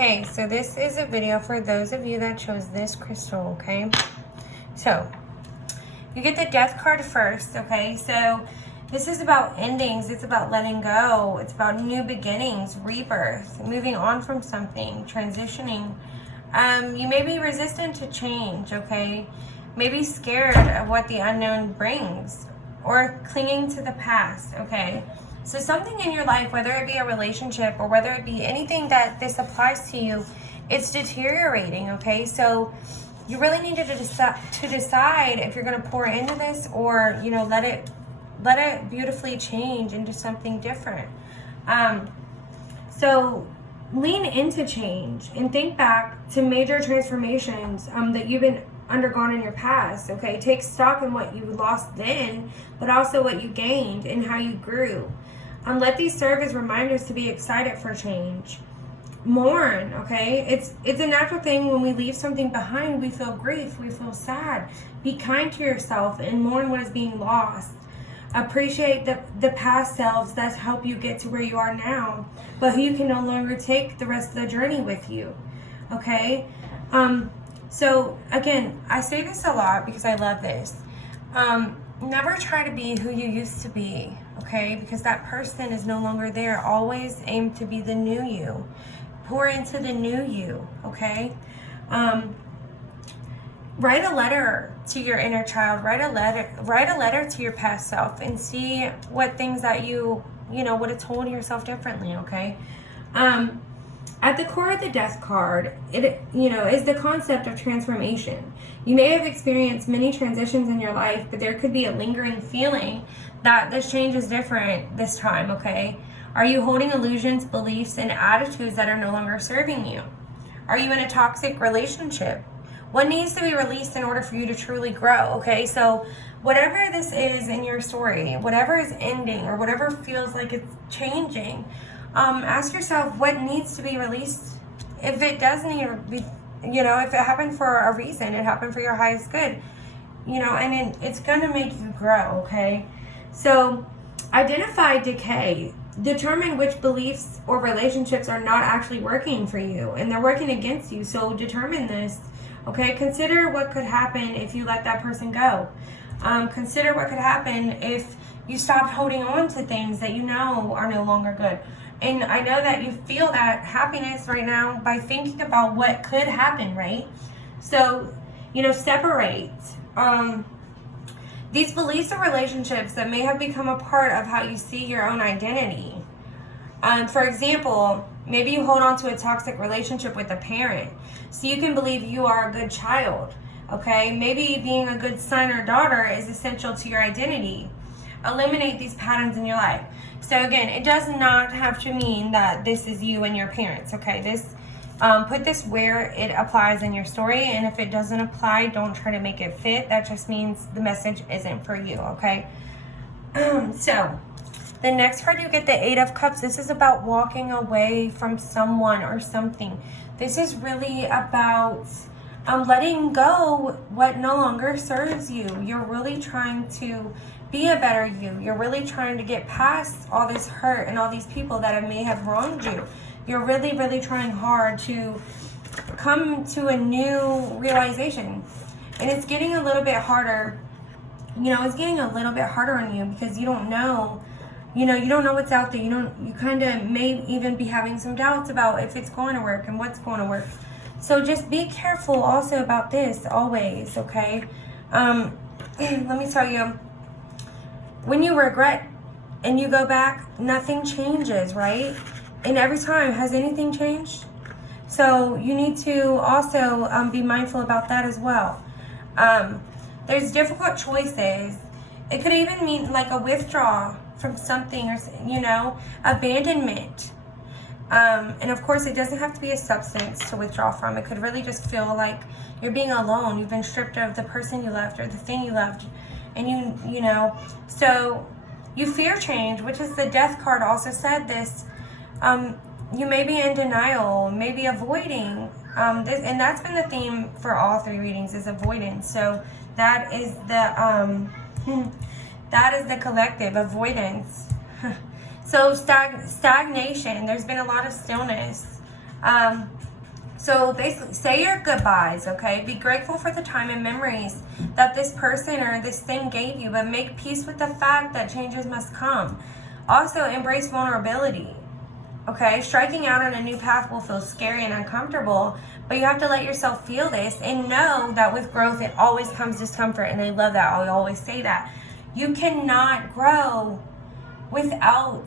Okay, so this is a video for those of you that chose this crystal, okay? So, you get the Death card first, okay? So, this is about endings. It's about letting go. It's about new beginnings, rebirth, moving on from something, transitioning. You may be resistant to change, okay? Maybe scared of what the unknown brings, or clinging to the past, okay? So something in your life, whether it be a relationship or whether it be anything that this applies to you, it's deteriorating, okay? So you really need to decide if you're going to pour into this or, you know, let it beautifully change into something different. So lean into change and think back to major transformations that you've been undergone in your past, okay? Take stock in what you lost then, but also what you gained and how you grew. Let these serve as reminders to be excited for change. Mourn, okay? It's a natural thing when we leave something behind. We feel grief, we feel sad. Be kind to yourself and mourn what is being lost. Appreciate the past selves that help you get to where you are now, but who you can no longer take the rest of the journey with you, okay? So again, I say this a lot because I love this. Never try to be who you used to be, okay? Because that person is no longer there. Always aim to be the new you. Pour into the new you, okay? Write a letter to your inner child. Write a letter to your past self and see what things that you would have told yourself differently, okay? At the core of the Death card, is the concept of transformation. You may have experienced many transitions in your life, but there could be a lingering feeling that this change is different this time, okay? Are you holding illusions, beliefs, and attitudes that are no longer serving you? Are you in a toxic relationship? What needs to be released in order for you to truly grow, okay? So whatever this is in your story, whatever is ending or whatever feels like it's changing, ask yourself what needs to be released. If it does need to be, if it happened for a reason, it happened for your highest good, and it's going to make you grow, okay? So identify decay. Determine which beliefs or relationships are not actually working for you and they're working against you. So determine this, okay? Consider what could happen if you let that person go. Consider what could happen if you stopped holding on to things that you know are no longer good. And I know that you feel that happiness right now by thinking about what could happen, right? So, separate these beliefs or relationships that may have become a part of how you see your own identity. For example, maybe you hold on to a toxic relationship with a parent so you can believe you are a good child, okay? Maybe being a good son or daughter is essential to your identity. Eliminate these patterns in your life. So again, it does not have to mean that this is you and your parents, okay? Put this where it applies in your story, and if it doesn't apply, don't try to make it fit. That just means the message isn't for you, okay? So the next card, you get the Eight of Cups. This is about walking away from someone or something. This is really about letting go what no longer serves you. You're really trying to be a better you. You're really trying to get past all this hurt and all these people that may have wronged you. You're really, really trying hard to come to a new realization. And it's getting a little bit harder. It's getting a little bit harder on you because you don't know, you don't know what's out there. You kind of may even be having some doubts about if it's going to work and what's going to work. So just be careful also about this always, okay? Let me tell you, when you regret and you go back, nothing changes, right? And every time, has anything changed? So you need to also be mindful about that as well. There's difficult choices. It could even mean like a withdrawal from something or, abandonment. And of course, it doesn't have to be a substance to withdraw from. It could really just feel like you're being alone. You've been stripped of the person you loved or the thing you loved. And so you fear change, which is the Death card also said this. You may be in denial, maybe avoiding this, and that's been the theme for all three readings is avoidance. So that is the collective avoidance. So stagnation. There's been a lot of stillness. So basically, say your goodbyes, okay? Be grateful for the time and memories that this person or this thing gave you, but make peace with the fact that changes must come. Also, embrace vulnerability, okay? Striking out on a new path will feel scary and uncomfortable, but you have to let yourself feel this and know that with growth, it always comes discomfort, and I love that. I always say that. You cannot grow without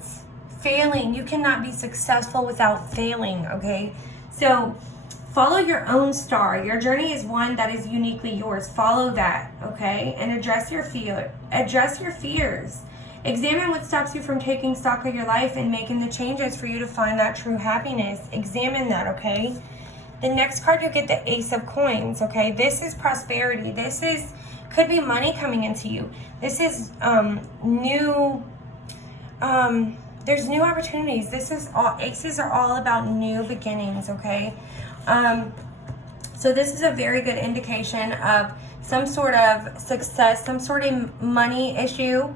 failing. You cannot be successful without failing, okay? So follow your own star. Your journey is one that is uniquely yours. Follow that, okay? And address your fears. Examine what stops you from taking stock of your life and making the changes for you to find that true happiness. Examine that, okay? The next card, you get the Ace of Coins, okay? This is prosperity. Could be money coming into you. This is there's new opportunities. Aces are all about new beginnings, okay? So this is a very good indication of some sort of success, some sort of money issue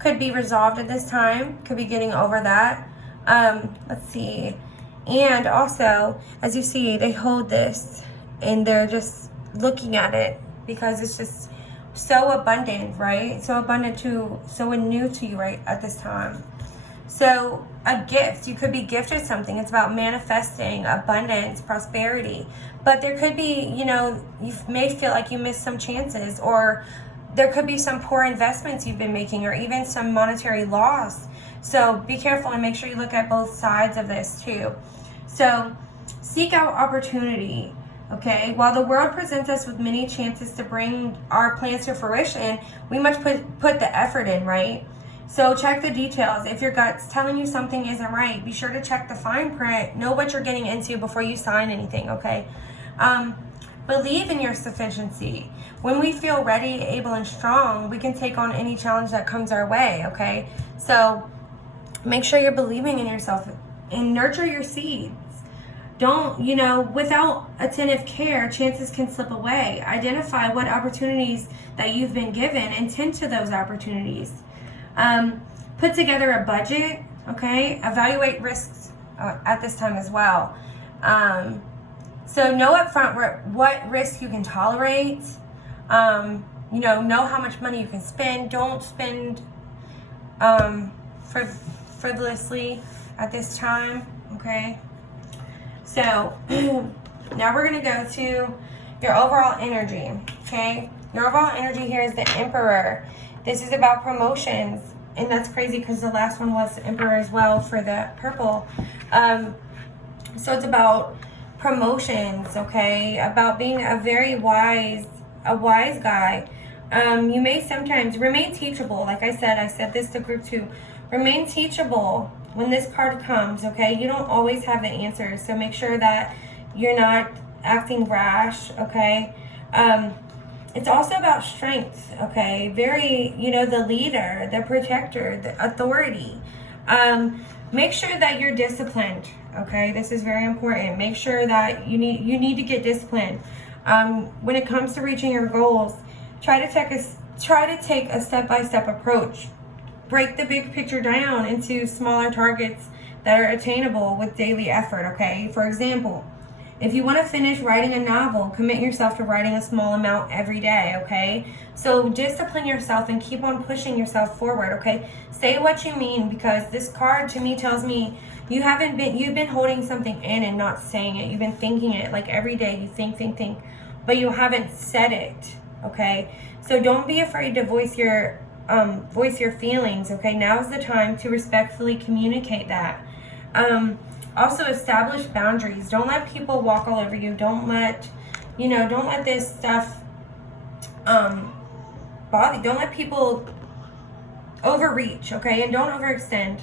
could be resolved at this time, could be getting over that. Let's see. And also, as you see, they hold this and they're just looking at it because it's just so abundant, right? So abundant so new to you right at this time. So a gift, you could be gifted something. It's about manifesting abundance, prosperity. But there could be, you may feel like you missed some chances, or there could be some poor investments you've been making, or even some monetary loss. So be careful and make sure you look at both sides of this too. So seek out opportunity, okay? While the world presents us with many chances to bring our plans to fruition, we must put the effort in, right? So check the details. If your gut's telling you something isn't right, be sure to check the fine print. Know what you're getting into before you sign anything, okay? Believe in your sufficiency. When we feel ready, able, and strong, we can take on any challenge that comes our way, okay? So make sure you're believing in yourself and nurture your seeds. Don't, without attentive care, chances can slip away. Identify what opportunities that you've been given and tend to those opportunities. Put together a budget, okay? Evaluate risks at this time as well. So know up front what risk you can tolerate. Know how much money you can spend. Don't spend frivolously at this time, okay? So now we're going to go to your overall energy, okay? Your overall energy here is the Emperor. This is about promotions, and that's crazy because the last one was the Emperor as well for the purple. So it's about promotions, okay? About being a very wise guy. You may sometimes remain teachable. Like I said this to group 2. Remain teachable when this card comes, okay? You don't always have the answers, so make sure that you're not acting rash, okay? It's also about strength, okay? Very, the leader, the protector, the authority. Make sure that you're disciplined, okay? This is very important. Make sure that you need to get disciplined. When it comes to reaching your goals, try to take a step-by-step approach. Break the big picture down into smaller targets that are attainable with daily effort, okay? For example, if you want to finish writing a novel, commit yourself to writing a small amount every day, okay? So discipline yourself and keep on pushing yourself forward, okay? Say what you mean, because this card to me tells me you've been holding something in and not saying it. You've been thinking it like every day. You think, but you haven't said it, okay? So don't be afraid to voice your feelings, okay? Now's the time to respectfully communicate that. Also establish boundaries. Don't let people walk all over you. Don't let this stuff bother you. Don't let people overreach, okay? And don't overextend.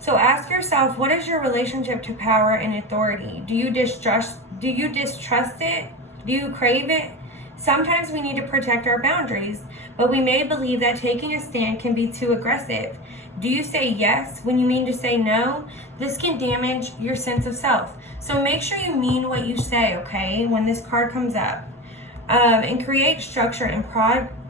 So ask yourself, what is your relationship to power and authority? Do you distrust it? Do you crave it? Sometimes we need to protect our boundaries, but we may believe that taking a stand can be too aggressive. Do you say yes when you mean to say no? This can damage your sense of self. So make sure you mean what you say, okay, when this card comes up. And create structure and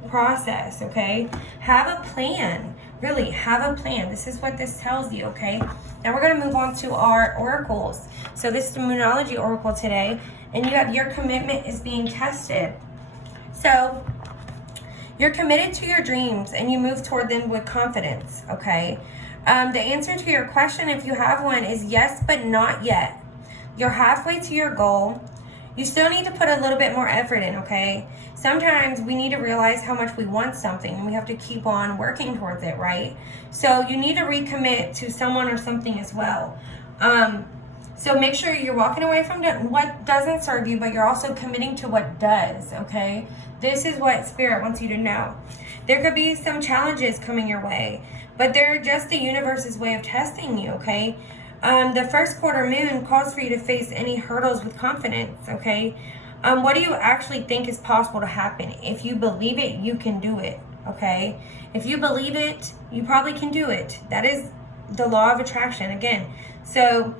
process, okay? Have a plan. Really, have a plan. This is what this tells you, okay? Now we're going to move on to our oracles. So this is the Moonology Oracle today, and you have your commitment is being tested. So you're committed to your dreams and you move toward them with confidence, okay? The answer to your question, if you have one, is yes, but not yet. You're halfway to your goal. You still need to put a little bit more effort in, okay? Sometimes we need to realize how much we want something and we have to keep on working towards it, right? So you need to recommit to someone or something as well. So make sure you're walking away from what doesn't serve you, but you're also committing to what does, okay? This is what Spirit wants you to know. There could be some challenges coming your way, but they're just the universe's way of testing you, okay? The first quarter moon calls for you to face any hurdles with confidence, okay? What do you actually think is possible to happen? If you believe it, you can do it, okay? If you believe it, you probably can do it. That is the law of attraction, again. So,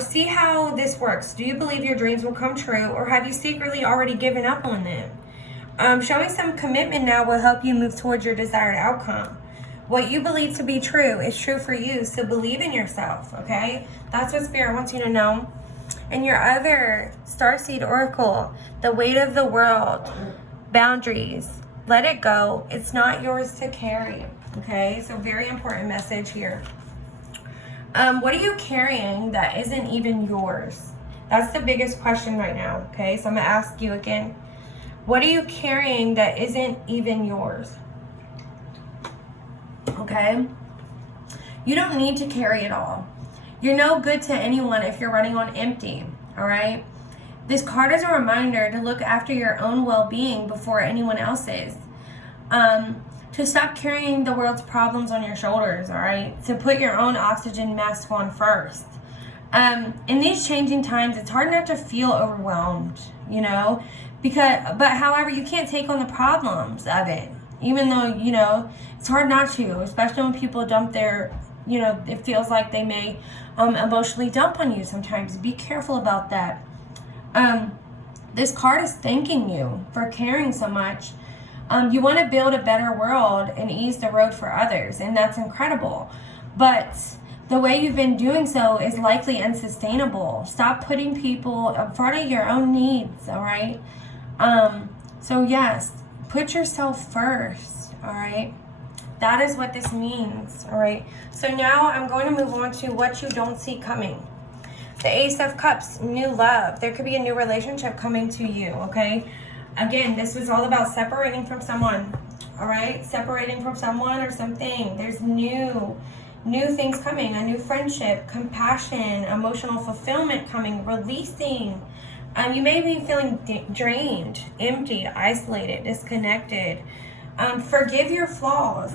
see how this works. Do you believe your dreams will come true, or have you secretly already given up on them? Showing some commitment now will help you move towards your desired outcome. What you believe to be true is true for you, so believe in yourself, okay? That's what Spirit wants you to know. And your other Starseed Oracle, the weight of the world, boundaries, let it go. It's not yours to carry, okay? So very important message here. What are you carrying that isn't even yours? That's the biggest question right now, okay? So I'm going to ask you again. What are you carrying that isn't even yours? Okay? You don't need to carry it all. You're no good to anyone if you're running on empty, all right? This card is a reminder to look after your own well-being before anyone else's. To stop carrying the world's problems on your shoulders, all right? To put your own oxygen mask on first. In these changing times, it's hard not to feel overwhelmed, but however, you can't take on the problems of it, even though, it's hard not to, especially when people dump their, it feels like they may emotionally dump on you sometimes. Be careful about that. This card is thanking you for caring so much. You want to build a better world and ease the road for others, and that's incredible. But the way you've been doing so is likely unsustainable. Stop putting people in front of your own needs, all right? So yes, put yourself first, all right? That is what this means, all right? So now I'm going to move on to what you don't see coming. The Ace of Cups, new love. There could be a new relationship coming to you, okay? Again, this was all about separating from someone, all right? Separating from someone or something. There's new things coming, a new friendship, compassion, emotional fulfillment coming, releasing. You may be feeling drained, empty, isolated, disconnected. Forgive your flaws.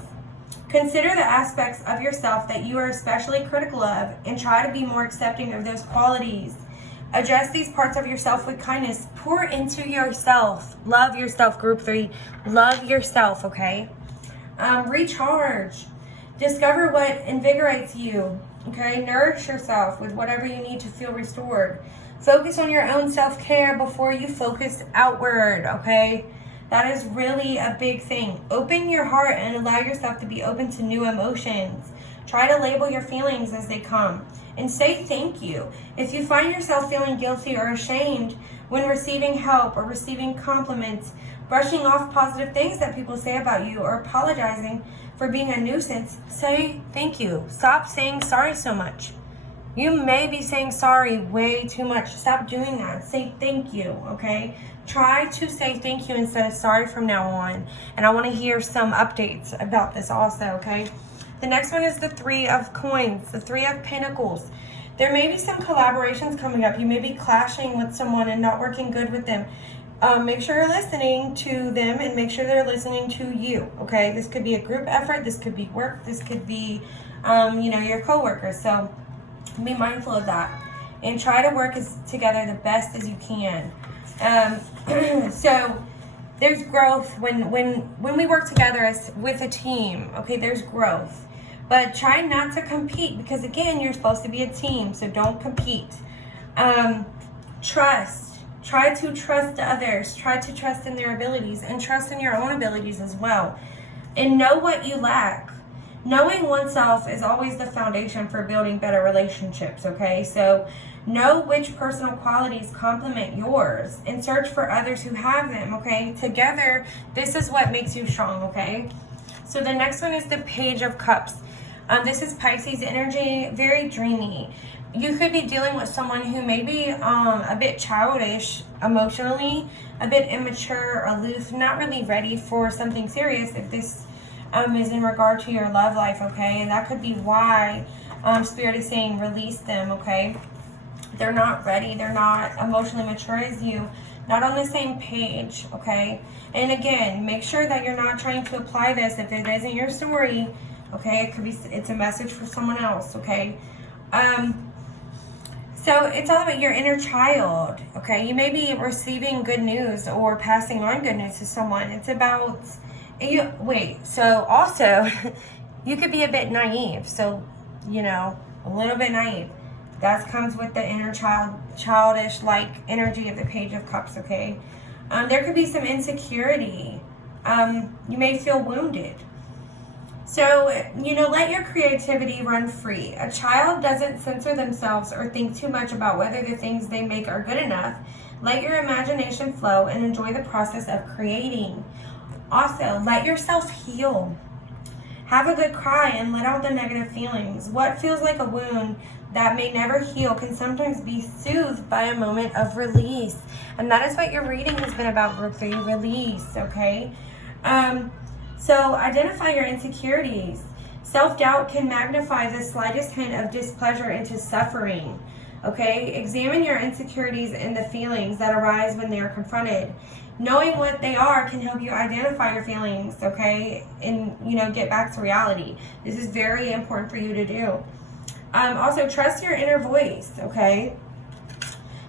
Consider the aspects of yourself that you are especially critical of and try to be more accepting of those qualities. Address these parts of yourself with kindness. Pour into yourself. Love yourself, group 3. Love yourself, okay? Recharge. Discover what invigorates you, okay? Nourish yourself with whatever you need to feel restored. Focus on your own self-care before you focus outward, okay? That is really a big thing. Open your heart and allow yourself to be open to new emotions. Try to label your feelings as they come. And say thank you. If you find yourself feeling guilty or ashamed when receiving help or receiving compliments, brushing off positive things that people say about you, or apologizing for being a nuisance, say thank you. Stop saying sorry so much. You may be saying sorry way too much. Stop doing that. Say thank you, okay? Try to say thank you instead of sorry from now on. And I want to hear some updates about this also, okay? The next one is the 3 of Coins, the 3 of Pentacles. There may be some collaborations coming up. You may be clashing with someone and not working good with them. Make sure you're listening to them and make sure they're listening to you, okay? This could be a group effort. This could be work. This could be, your coworkers. So be mindful of that and try to work together the best as you can. So there's growth when we work together with a team, okay? There's growth. But try not to compete because, again, you're supposed to be a team, so don't compete. Trust. Try to trust others. Try to trust in their abilities and trust in your own abilities as well. And know what you lack. Knowing oneself is always the foundation for building better relationships, okay? So know which personal qualities complement yours and search for others who have them, okay? Together, this is what makes you strong, okay? So the next one is the Page of Cups. This is Pisces energy, very dreamy. You could be dealing with someone who may be a bit childish emotionally, a bit immature, aloof, not really ready for something serious if this is in regard to your love life, okay? And that could be why Spirit is saying release them, okay? They're not ready. They're not emotionally mature as you. Not on the same page, okay? And again, make sure that you're not trying to apply this if it isn't your story, okay? It's a message for someone else, okay? So it's all about your inner child, okay? You may be receiving good news or passing on good news to someone. It's about so also you could be a bit naive. So, a little bit naive. That comes with the inner childish like energy of the Page of Cups, okay? There could be some insecurity. You may feel wounded. So, let your creativity run free. A child doesn't censor themselves or think too much about whether the things they make are good enough. Let your imagination flow and enjoy the process of creating. Also, let yourself heal. Have a good cry and let out the negative feelings. What feels like a wound that may never heal can sometimes be soothed by a moment of release. And that is what your reading has been about, group 3, release, okay? So identify your insecurities. Self-doubt can magnify the slightest hint of displeasure into suffering, okay? Examine your insecurities and the feelings that arise when they are confronted. Knowing what they are can help you identify your feelings, okay? And, get back to reality. This is very important for you to do. Also, trust your inner voice, okay?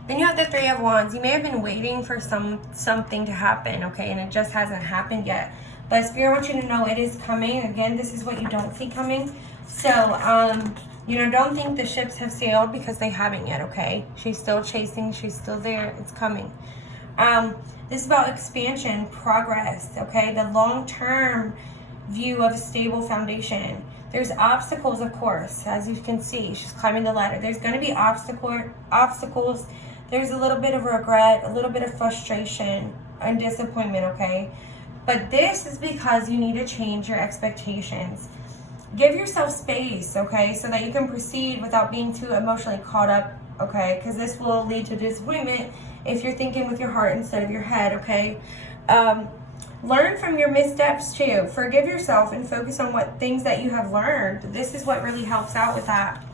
Then you have the Three of Wands. You may have been waiting for something to happen, okay? And it just hasn't happened yet. But Spirit wants you to know it is coming. Again, this is what you don't see coming. So, don't think the ships have sailed because they haven't yet, okay? She's still chasing. She's still there. It's coming. This is about expansion, progress, okay? The long-term view of a stable foundation. There's obstacles, of course, as you can see. She's climbing the ladder. There's going to be obstacles. There's a little bit of regret, a little bit of frustration and disappointment, okay? But this is because you need to change your expectations. Give yourself space, okay, so that you can proceed without being too emotionally caught up, okay? Because this will lead to disappointment if you're thinking with your heart instead of your head, okay? Learn from your missteps too. Forgive yourself and focus on what things that you have learned. This is what really helps out with that.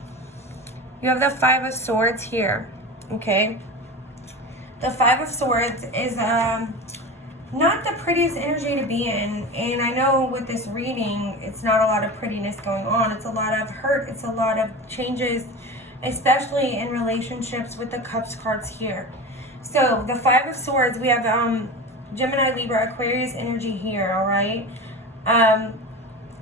You have the Five of Swords here, okay? The Five of Swords is not the prettiest energy to be in. And I know with this reading, it's not a lot of prettiness going on. It's a lot of hurt. It's a lot of changes, especially in relationships with the Cups cards here. So the Five of Swords, we have Gemini, Libra, Aquarius energy here, all right?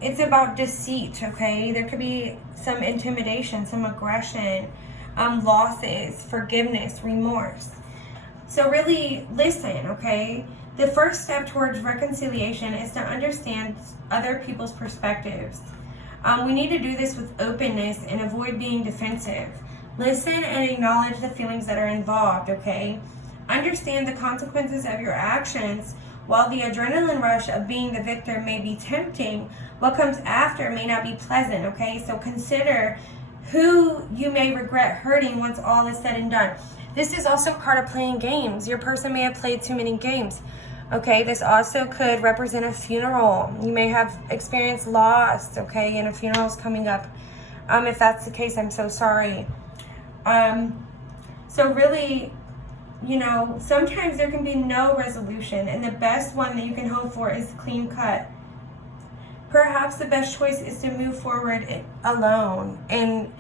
It's about deceit, okay? There could be some intimidation, some aggression, losses, forgiveness, remorse. So really listen, okay? The first step towards reconciliation is to understand other people's perspectives. We need to do this with openness and avoid being defensive. Listen and acknowledge the feelings that are involved, okay? Understand the consequences of your actions. While the adrenaline rush of being the victor may be tempting, what comes after may not be pleasant, okay? So consider who you may regret hurting once all is said and done. This is also a card of playing games. Your person may have played too many games. Okay, this also could represent a funeral. You may have experienced loss, okay, and a funeral is coming up. If that's the case, I'm so sorry. So really, sometimes there can be no resolution, and the best one that you can hope for is clean cut. Perhaps the best choice is to move forward alone. And,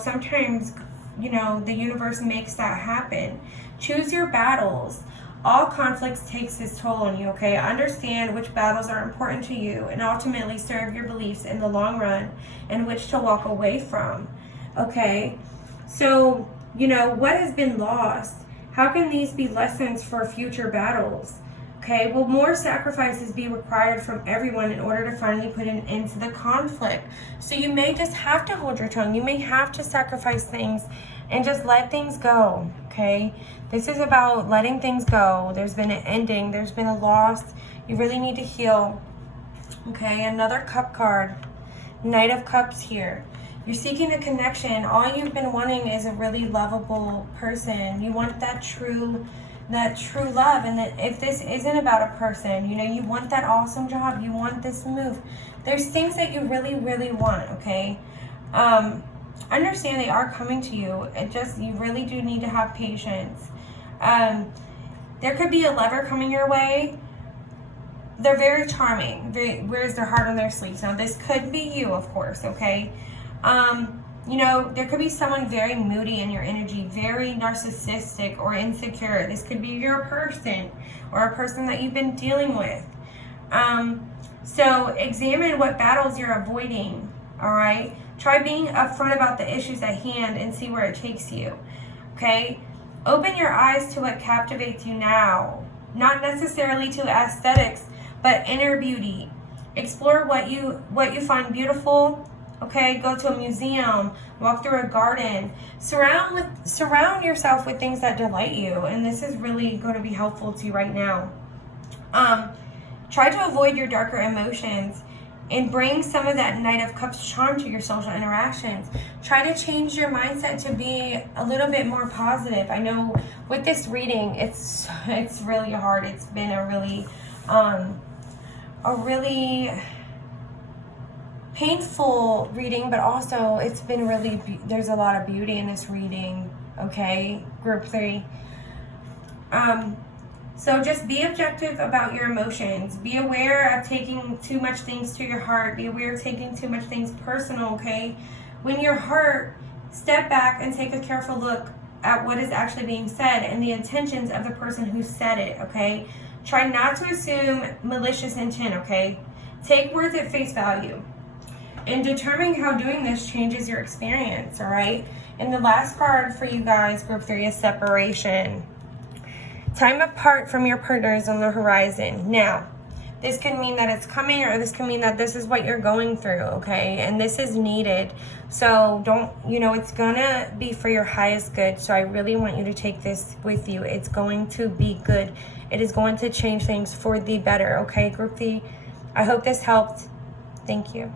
sometimes, the universe makes that happen. Choose your battles. All conflicts takes its toll on you, okay? Understand which battles are important to you and ultimately serve your beliefs in the long run and which to walk away from, okay? So, what has been lost? How can these be lessons for future battles? Okay, will more sacrifices be required from everyone in order to finally put an end to the conflict? So you may just have to hold your tongue. You may have to sacrifice things and just let things go, okay? This is about letting things go. There's been an ending. There's been a loss. You really need to heal. Okay, another cup card. Knight of Cups here. You're seeking a connection. All you've been wanting is a really lovable person. You want that true love. And that if this isn't about a person, you know, you want that awesome job. You want this move. There's things that you really, really want, okay? Understand they are coming to you. You really do need to have patience. There could be a lover coming your way. They're very charming. Wears their heart on their sleeves. Now, this could be you, of course, okay? You know, there could be someone very moody in your energy, very narcissistic or insecure. This could be your person or a person that you've been dealing with. So examine what battles you're avoiding, all right? Try being upfront about the issues at hand and see where it takes you, okay? Open your eyes to what captivates you now, not necessarily to aesthetics, but inner beauty. Explore what you find beautiful. Okay, go to a museum, walk through a garden, surround yourself with things that delight you, and this is really going to be helpful to you right now. Try to avoid your darker emotions and bring some of that Knight of Cups charm to your social interactions. Try to change your mindset to be a little bit more positive. I know with this reading, it's really hard. It's been a really painful reading, but also it's been there's a lot of beauty in this reading, okay, group 3. So just be objective about your emotions. Be aware of taking too much things to your heart. Be aware of taking too much things personal, okay? When you're hurt, step back and take a careful look at what is actually being said and the intentions of the person who said it, okay? Try not to assume malicious intent, okay? Take words at face value. And determining how doing this changes your experience, all right? And the last card for you guys, group 3, is separation. Time apart from your partner is on the horizon. Now, this could mean that it's coming, or this could mean that this is what you're going through, okay? And this is needed. So it's gonna be for your highest good. So I really want you to take this with you. It's going to be good. It is going to change things for the better, okay, group 3? I hope this helped. Thank you.